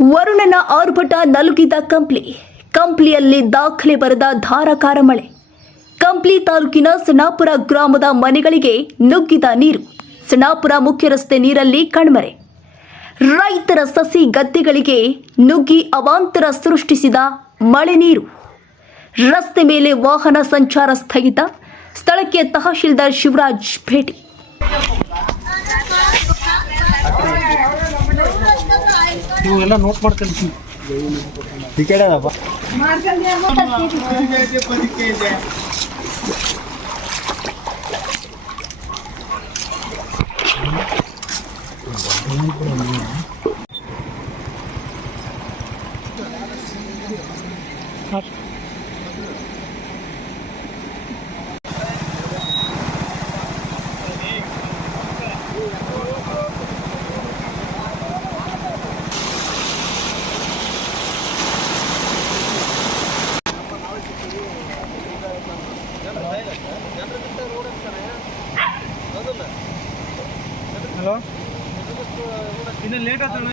ವರುಣನ ಆರ್ಭಟ ನಲುಗಿದ ಕಂಪ್ಲಿಯಲ್ಲಿ ದಾಖಲೆ ಬರೆದ ಧಾರಾಕಾರ ಮಳೆ. ಕಂಪ್ಲಿ ತಾಲೂಕಿನ ಸಣ್ಣಾಪುರ ಗ್ರಾಮದ ಮನೆಗಳಿಗೆ ನುಗ್ಗಿದ ನೀರು. ಸಣ್ಣಾಪುರ ಮುಖ್ಯ ರಸ್ತೆ ನೀರಲ್ಲಿ ಕಣ್ಮರೆ. ರೈತರ ಸಸಿ ಗದ್ದೆಗಳಿಗೆ ನುಗ್ಗಿ ಅವಾಂತರ ಸೃಷ್ಟಿಸಿದ ಮಳೆ ನೀರು. ರಸ್ತೆ ಮೇಲೆ ವಾಹನ ಸಂಚಾರ ಸ್ಥಗಿತ. ಸ್ಥಳಕ್ಕೆ ತಹಶೀಲ್ದಾರ್ ಶಿವರಾಜ್ ಭೇಟಿ. ಎಲ್ಲ ನೋಟ್ ಮಾಡ್ತೀನಿ. ಹಲೋ, ಇನ್ನು ಲೇಟ್ ಆಯ್ತು.